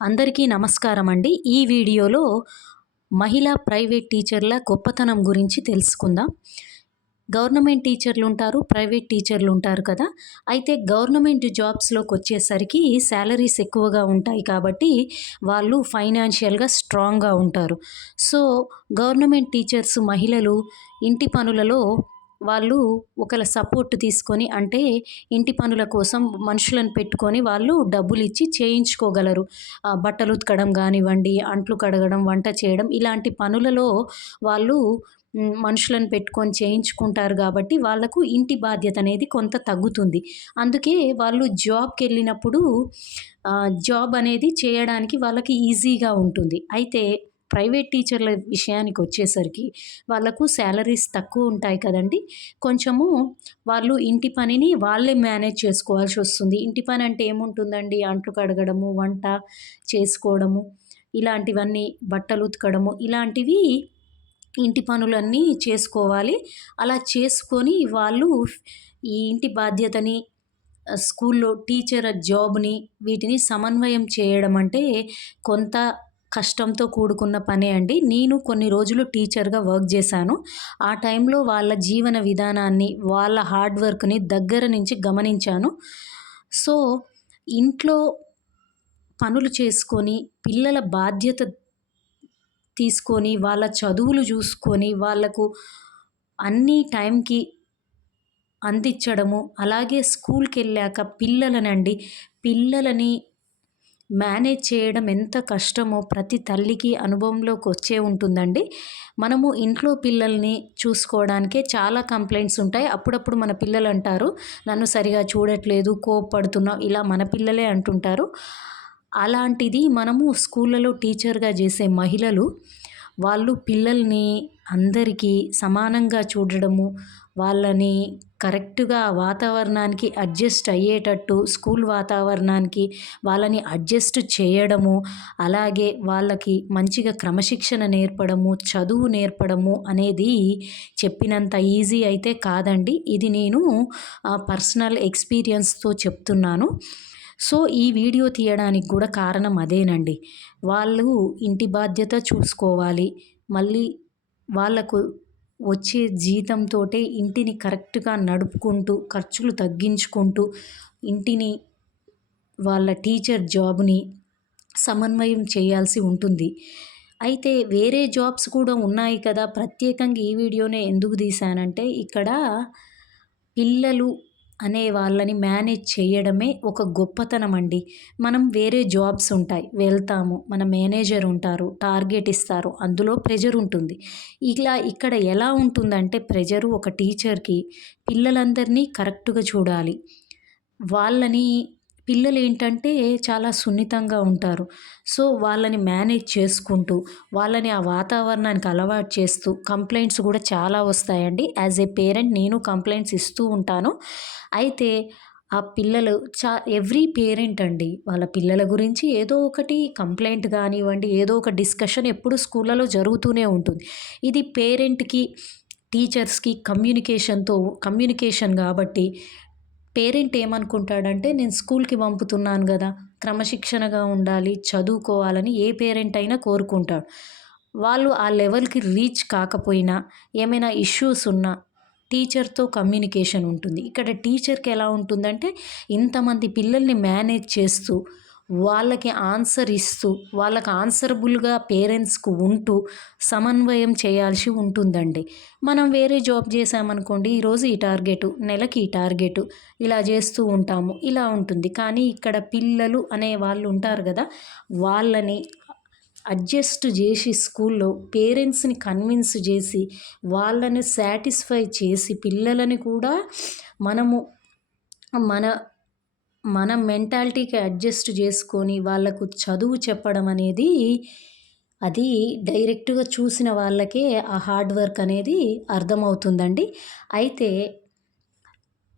అందరికీ నమస్కారం అండి ఈ వీడియోలో మహిళా ప్రైవేట్ టీచర్ల గొప్పతనం గురించి తెలుసుకుందాం. గవర్నమెంట్ టీచర్లు ఉంటారు ప్రైవేట్ టీచర్లు ఉంటారు కదా. అయితే గవర్నమెంట్ జాబ్స్లోకి వచ్చేసరికి శాలరీస్ ఎక్కువగా ఉంటాయి కాబట్టి వాళ్ళు ఫైనాన్షియల్గా స్ట్రాంగ్గా ఉంటారు. సో గవర్నమెంట్ టీచర్స్ మహిళలు ఇంటి పనులలో వాళ్ళు ఒకళ్ళ సపోర్ట్ తీసుకొని అంటే ఇంటి పనుల కోసం మనుషులను పెట్టుకొని వాళ్ళు డబ్బులు ఇచ్చి చేయించుకోగలరు బట్టలు ఉతకడం కానివ్వండి అంట్లు కడగడం వంట చేయడం ఇలాంటి పనులలో వాళ్ళు మనుషులను పెట్టుకొని చేయించుకుంటారు కాబట్టి వాళ్ళకు ఇంటి బాధ్యత అనేది కొంత తగ్గుతుంది. అందుకే వాళ్ళు జాబ్కి వెళ్ళినప్పుడు జాబ్ అనేది చేయడానికి వాళ్ళకి ఈజీగా ఉంటుంది. అయితే ప్రైవేట్ టీచర్ల విషయానికి వచ్చేసరికి వాళ్ళకు శాలరీస్ తక్కువ ఉంటాయి కదండి. కొంచెము వాళ్ళు ఇంటి పనిని వాళ్ళే మేనేజ్ చేసుకోవాల్సి వస్తుంది. ఇంటి పని అంటే ఏముంటుందండి? అంట్లు కడగడము వంట చేసుకోవడము ఇలాంటివన్నీ బట్టలు ఉతకడము ఇలాంటివి ఇంటి పనులన్నీ చేసుకోవాలి. అలా చేసుకొని వాళ్ళు ఈ ఇంటి బాధ్యతని స్కూల్లో టీచర్ జాబ్ని వీటిని సమన్వయం చేయడం అంటే కొంత కష్టంతో కూడుకున్న పనే అండి. నేను కొన్ని రోజులు టీచర్గా వర్క్ చేశాను. ఆ టైంలో వాళ్ళ జీవన విధానాన్ని వాళ్ళ హార్డ్ వర్క్ని దగ్గర నుంచి గమనించాను. సో ఇంట్లో పనులు చేసుకొని పిల్లల బాధ్యత తీసుకొని వాళ్ళ చదువులు చూసుకొని వాళ్ళకు అన్ని టైంకి అందించడము అలాగే స్కూల్కి వెళ్ళాక పిల్లలనండి పిల్లలని మేనేజ్ చేయడం ఎంత కష్టమో ప్రతి తల్లికి అనుభవంలోకి వచ్చే ఉంటుందండి. మనము ఇంట్లో పిల్లల్ని చూసుకోవడానికే చాలా కంప్లైంట్స్ ఉంటాయి. అప్పుడప్పుడు మన పిల్లలు అంటారు నన్ను సరిగా చూడట్లేదు కోప్పడుతున్నావు ఇలా మన పిల్లలే అంటుంటారు. అలాంటిది మనము స్కూళ్ళలో టీచర్గా చేసే మహిళలు వాళ్ళు పిల్లల్ని అందరికీ సమానంగా చూడడము వాళ్ళని కరెక్ట్గా వాతావరణానికి అడ్జస్ట్ అయ్యేటట్టు స్కూల్ వాతావరణానికి వాళ్ళని అడ్జస్ట్ చేయడము అలాగే వాళ్ళకి మంచిగా క్రమశిక్షణ నేర్పడము చదువు నేర్పడము అనేది చెప్పినంత ఈజీ అయితే కాదండి. ఇది నేను పర్సనల్ ఎక్స్పీరియన్స్తో చెప్తున్నాను. సో ఈ వీడియో తీయడానికి కూడా కారణం అదేనండి. వాళ్ళు ఇంటి బాధ్యత చూసుకోవాలి. మళ్ళీ వాళ్ళకు వచ్చే జీతంతో ఇంటిని కరెక్ట్గా నడుపుకుంటూ ఖర్చులు తగ్గించుకుంటూ ఇంటిని వాళ్ళ టీచర్ జాబ్ని సమన్వయం చేయాల్సి ఉంటుంది. అయితే వేరే జాబ్స్ కూడా ఉన్నాయి కదా. ప్రత్యేకంగా ఈ వీడియోనే ఎందుకు తీశానంటే ఇక్కడ పిల్లలు అనే వాళ్ళని మేనేజ్ చేయడమే ఒక గొప్పతనం అండి మనం వేరే జాబ్స్ ఉంటాయి. వెళ్తాము. మన మేనేజర్ ఉంటారు. టార్గెట్ ఇస్తారు. అందులో ప్రెజర్ ఉంటుంది. ఇలా ఇక్కడ ఎలా ఉంటుందంటే ప్రెజరు ఒక టీచర్కి పిల్లలందరినీ కరెక్ట్గా చూడాలి. వాళ్ళని పిల్లలు ఏంటంటే చాలా సున్నితంగా ఉంటారు. సో వాళ్ళని మేనేజ్ చేసుకుంటూ వాళ్ళని ఆ వాతావరణానికి అలవాటు చేస్తూ కంప్లైంట్స్ కూడా చాలా వస్తాయండి. యాజ్ ఏ పేరెంట్ నేను కంప్లైంట్స్ ఇస్తూ ఉంటాను. అయితే ఆ పిల్లలు చా ఎవ్రీ పేరెంట్ అండి వాళ్ళ పిల్లల గురించి ఏదో ఒకటి కంప్లైంట్ కానివ్వండి ఏదో ఒక డిస్కషన్ ఎప్పుడు స్కూళ్ళలో జరుగుతూనే ఉంటుంది. ఇది పేరెంట్కి టీచర్స్కి కమ్యూనికేషన్తో కమ్యూనికేషన్ కాబట్టి పేరెంట్ ఏమనుకుంటాడంటే నేను స్కూల్కి పంపుతున్నాను కదా క్రమశిక్షణగా ఉండాలి చదువుకోవాలని ఏ పేరెంట్ అయినా కోరుకుంటాడు. వాళ్ళు ఆ లెవెల్కి రీచ్ కాకపోయినా ఏమైనా ఇష్యూస్ ఉన్నా టీచర్తో కమ్యూనికేషన్ ఉంటుంది. ఇక్కడ టీచర్కి ఎలా ఉంటుందంటే ఇంతమంది పిల్లల్ని మేనేజ్ చేస్తూ వాళ్ళకి ఆన్సర్ ఇస్తూ వాళ్ళకి ఆన్సరబుల్గా పేరెంట్స్కు ఉంటూ సమన్వయం చేయాల్సి ఉంటుందండి. మనం వేరే జాబ్ చేసామనుకోండి ఈరోజు ఈ టార్గెట్ నెలకి ఈ టార్గెట్ ఇలా చేస్తూ ఉంటాము ఇలా ఉంటుంది. కానీ ఇక్కడ పిల్లలు అనే వాళ్ళు ఉంటారు కదా వాళ్ళని అడ్జస్ట్ చేసి స్కూల్లో పేరెంట్స్ని కన్విన్స్ చేసి వాళ్ళని సాటిస్ఫై చేసి పిల్లలని కూడా మనము మన మన మెంటాలిటీకి అడ్జస్ట్ చేసుకొని వాళ్ళకు చదువు చెప్పడం అనేది అది డైరెక్ట్గా చూసిన వాళ్ళకే ఆ హార్డ్ వర్క్ అనేది అర్థమవుతుందండి. అయితే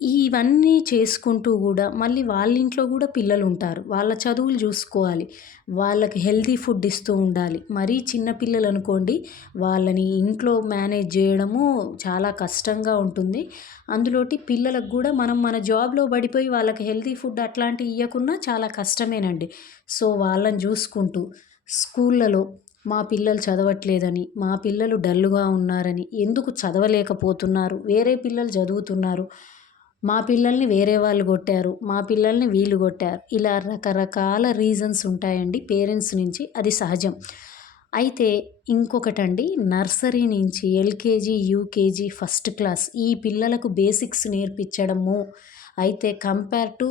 ఇవన్నీ చేసుకుంటూ కూడా మళ్ళీ వాళ్ళ ఇంట్లో కూడా పిల్లలు ఉంటారు. వాళ్ళ చదువులు చూసుకోవాలి. వాళ్ళకి హెల్తీ ఫుడ్ ఇస్తూ ఉండాలి. మరీ చిన్నపిల్లలు అనుకోండి వాళ్ళని ఇంట్లో మేనేజ్ చేయడము చాలా కష్టంగా ఉంటుంది. అందులోటి పిల్లలకు కూడా మనం మన జాబ్లో పడిపోయి వాళ్ళకి హెల్తీ ఫుడ్ అట్లాంటివి ఇవ్వకున్నా చాలా కష్టమేనండి. సో వాళ్ళని చూసుకుంటూ స్కూళ్ళలో మా పిల్లలు చదవట్లేదని మా పిల్లలు డల్గా ఉన్నారని ఎందుకు చదవలేకపోతున్నారు? వేరే పిల్లలు చదువుతున్నారు. మా పిల్లల్ని వేరే వాళ్ళు కొట్టారు మా పిల్లల్ని వీళ్ళు కొట్టారు. ఇలా రకరకాల రీజన్స్ ఉంటాయండి పేరెంట్స్ నుంచి అది సహజం. అయితే ఇంకొకటండి నర్సరీ నుంచి ఎల్కేజీ యూకేజీ ఫస్ట్ క్లాస్ ఈ పిల్లలకు బేసిక్స్ నేర్పించడము. అయితే కంపేర్ టు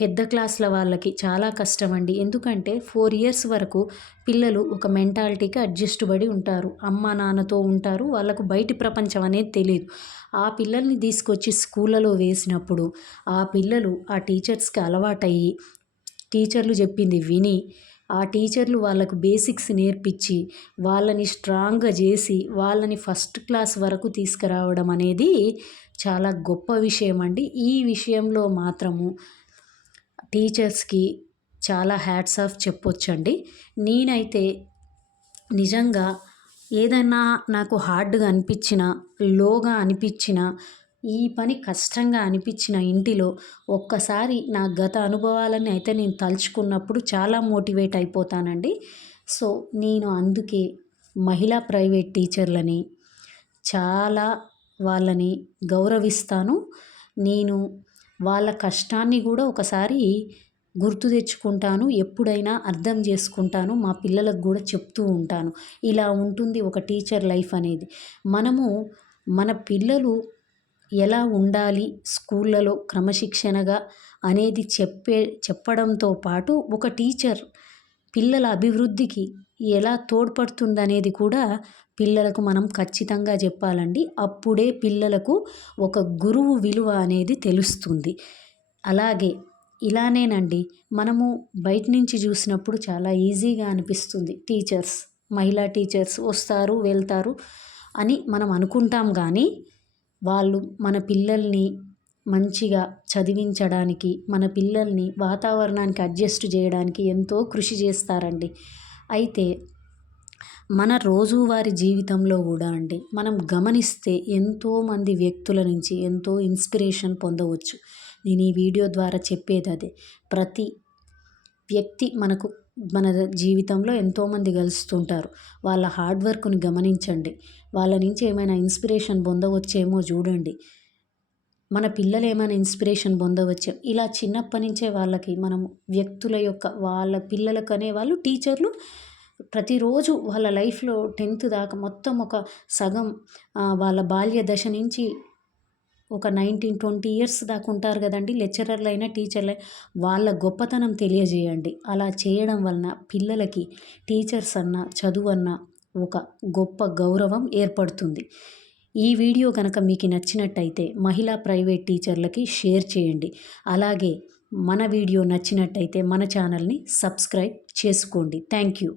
పెద్ద క్లాసుల వాళ్ళకి చాలా కష్టం అండి ఎందుకంటే ఫోర్ ఇయర్స్ వరకు పిల్లలు ఒక మెంటాలిటీకి అడ్జస్ట్ పడి ఉంటారు. అమ్మ నాన్నతో ఉంటారు. వాళ్ళకు బయటి ప్రపంచం అనేది తెలియదు ఆ పిల్లల్ని తీసుకొచ్చి స్కూళ్ళలో వేసినప్పుడు ఆ పిల్లలు ఆ టీచర్స్కి అలవాటయ్యి టీచర్లు చెప్పింది విని ఆ టీచర్లు వాళ్ళకు బేసిక్స్ నేర్పించి వాళ్ళని స్ట్రాంగ్గా చేసి వాళ్ళని ఫస్ట్ క్లాస్ వరకు తీసుకురావడం అనేది చాలా గొప్ప విషయం అండి. ఈ విషయంలో మాత్రము టీచర్స్కి చాలా హ్యాట్స్ ఆఫ్ చెప్పొచ్చండి. నేనైతే నిజంగా ఏదైనా నాకు హార్డ్గా అనిపించిన లోగా అనిపించిన ఈ పని కష్టంగా అనిపించిన ఇంటిలో ఒక్కసారి నా గత అనుభవాలని అయితే నేను తలుచుకున్నప్పుడు చాలా మోటివేట్ అయిపోతానండి. సో నేను అందుకే మహిళా ప్రైవేట్ టీచర్లని చాలా వాళ్ళని గౌరవిస్తాను. నేను వాళ్ళ కష్టాన్ని కూడా ఒకసారి గుర్తు తెచ్చుకుంటాను ఎప్పుడైనా అర్థం చేసుకుంటాను మా పిల్లలకు కూడా చెప్తూ ఉంటాను. ఇలా ఉంటుంది ఒక టీచర్ లైఫ్ అనేది. మనము మన పిల్లలు ఎలా ఉండాలి స్కూళ్ళలో క్రమశిక్షణగా అనేది చెప్పే చెప్పడంతో పాటు ఒక టీచర్ పిల్లల అభివృద్ధికి ఎలా తోడ్పడుతుందనేది కూడా పిల్లలకు మనం ఖచ్చితంగా చెప్పాలండి. అప్పుడే పిల్లలకు ఒక గురువు విలువ అనేది తెలుస్తుంది. అలాగే ఇలానేనండి. మనము బయట నుంచి చూసినప్పుడు చాలా ఈజీగా అనిపిస్తుంది. టీచర్స్ మహిళా టీచర్స్ వస్తారు వెళ్తారు అని మనం అనుకుంటాం కానీ వాళ్ళు మన పిల్లల్ని మంచిగా చదివించడానికి మన పిల్లల్ని వాతావరణానికి అడ్జస్ట్ చేయడానికి ఎంతో కృషి చేస్తారండి. అయితే మన రోజువారి జీవితంలో కూడా అండి మనం గమనిస్తే ఎంతోమంది వ్యక్తుల నుంచి ఎంతో ఇన్స్పిరేషన్ పొందవచ్చు. నేను ఈ వీడియో ద్వారా చెప్పేది అదే. ప్రతి వ్యక్తి మనకు మన జీవితంలో ఎంతోమంది కలుస్తుంటారు వాళ్ళ హార్డ్ వర్క్ని గమనించండి. వాళ్ళ నుంచి ఏమైనా ఇన్స్పిరేషన్ పొందవచ్చేమో చూడండి. మన పిల్లలు ఏమైనా ఇన్స్పిరేషన్ పొందవచ్చు ఇలా చిన్నప్పటి నుంచే వాళ్ళకి మనం వ్యక్తుల యొక్క వాళ్ళ పిల్లలకు అనేవాళ్ళు టీచర్లు ప్రతిరోజు వాళ్ళ లైఫ్లో టెన్త్ దాకా మొత్తం ఒక సగం వాళ్ళ బాల్య దశ నుంచి ఒక నైన్టీన్ ట్వంటీ ఇయర్స్ దాకా ఉంటారు కదండి. లెక్చరర్లు అయినా టీచర్లు వాళ్ళ గొప్పతనం తెలియజేయండి. అలా చేయడం వలన పిల్లలకి టీచర్స్ అన్న చదువు అన్న ఒక గొప్ప గౌరవం ఏర్పడుతుంది. ఈ వీడియో కనుక మీకు నచ్చినట్టయితే మహిళా ప్రైవేట్ టీచర్లకి షేర్ చేయండి. అలాగే మన వీడియో నచ్చినట్టయితే మన ఛానల్ని సబ్స్క్రైబ్ చేసుకోండి. Thank you.